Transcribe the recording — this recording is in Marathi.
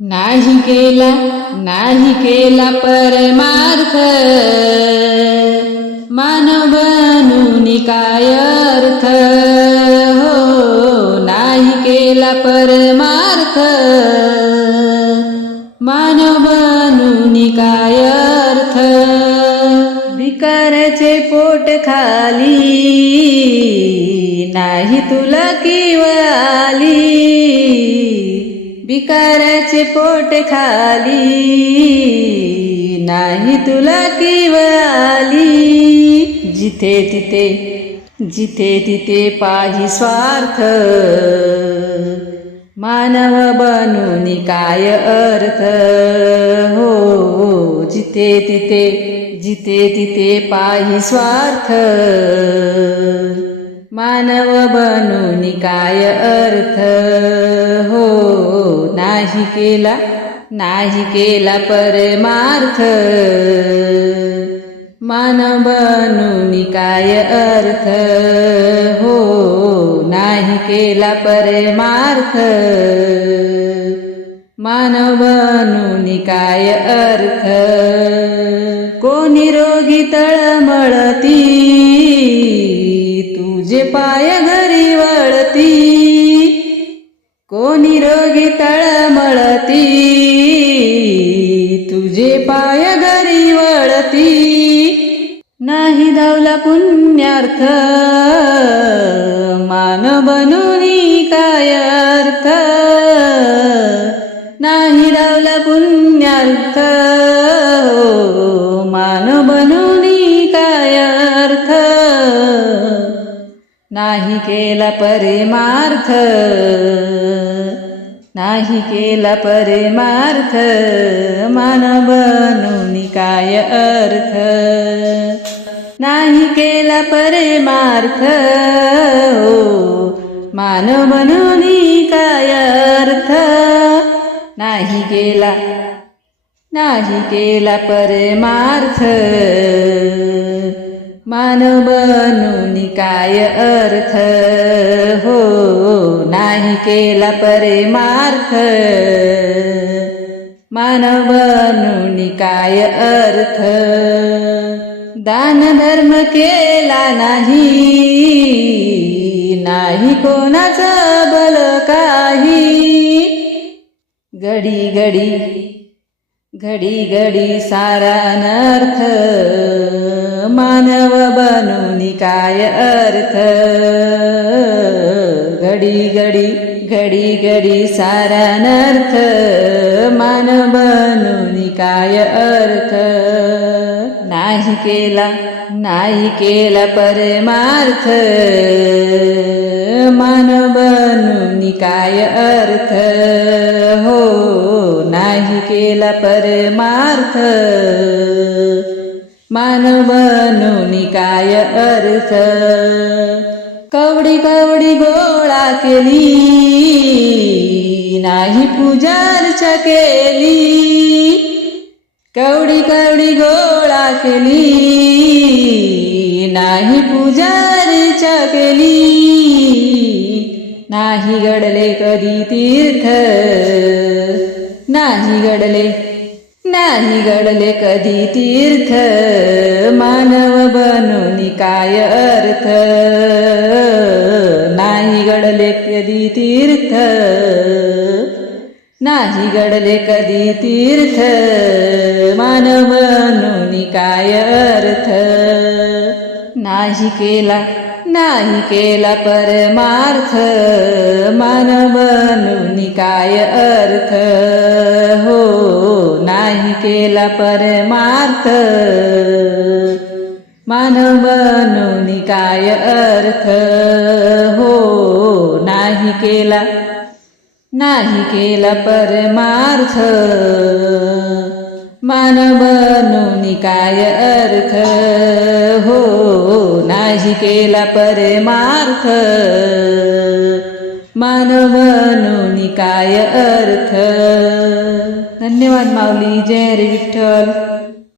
नाही केला नाही केला परमार्थ. मानव बनून काय अर्थ? हो नाही केला परमार्थ. मानव बनून काय अर्थ? विकारचे पोट खाली नाही तुला किव आली. विकाराचे पोट खाली नाही तुला किव आली. जिथे तिथे जिथे तिथे पाही स्वार्थ. मानव बनून काय अर्थ? हो जिथे तिथे जिथे तिथे पाही स्वार्थ. मानव बनून काय अर्थ? हो नाही केला नाही केला परमार्थ. मान बनून काय अर्थ? हो नाही केला परमार्थ. मानव बनून काय अर्थ? कोणी रोगी तळमळती? तुझे पाय घरी निरोगी तळमळती तुझे पाय घरी वळती. नाही धावला पुण्यार्थ मान बनून काय अर्थ? नाही केला परमार्थ नाही केला परमार्थ मान बनून काय अर्थ. नाही केला परमार्थ हो मान बनून काय अर्थ. नाही केला नाही केला परमार्थ मानव बनून काय अर्थ हो नाही केला परमार्थ. मानव बनून काय अर्थ दान धर्म केला नाही नाही कोणाचं बल काही. घडी घडी घडी घडी सारा नर्थ मानव बनून काय अर्थ। घडी घडी घडी घडी सारा नर्थ मानव बनून काय अर्थ। नाही केला नाही केला परमार्थ। मानव बनून काय अर्थ। हो नाही केला परमार्थ। मानव बनून काय अर्थ। कवडी कवडी गोळा केली नाही पूजार्चा केली कवडी कवडी गोळा केली नाही पूजार्चा केली नाही घडले कधी तीर्थ नाही घडले नाही घडले कधी तीर्थ? मानव बनून काय अर्थ? नाही घडले कधी तीर्थ? नाही घडले कधी तीर्थ? मानव बनून काय अर्थ? नाही केला नाही केला परमार्थ मानव बनून काय अर्थ? केला परमार्थ. मानव म्हणून काय अर्थ? हो नाही केला नाही केला परमार्थ. मानव बनून काय अर्थ? हो नाही केला परमार्थ. मानव बनून काय अर्थ. धन्यवाद माऊली. जय रे विठ्ठल.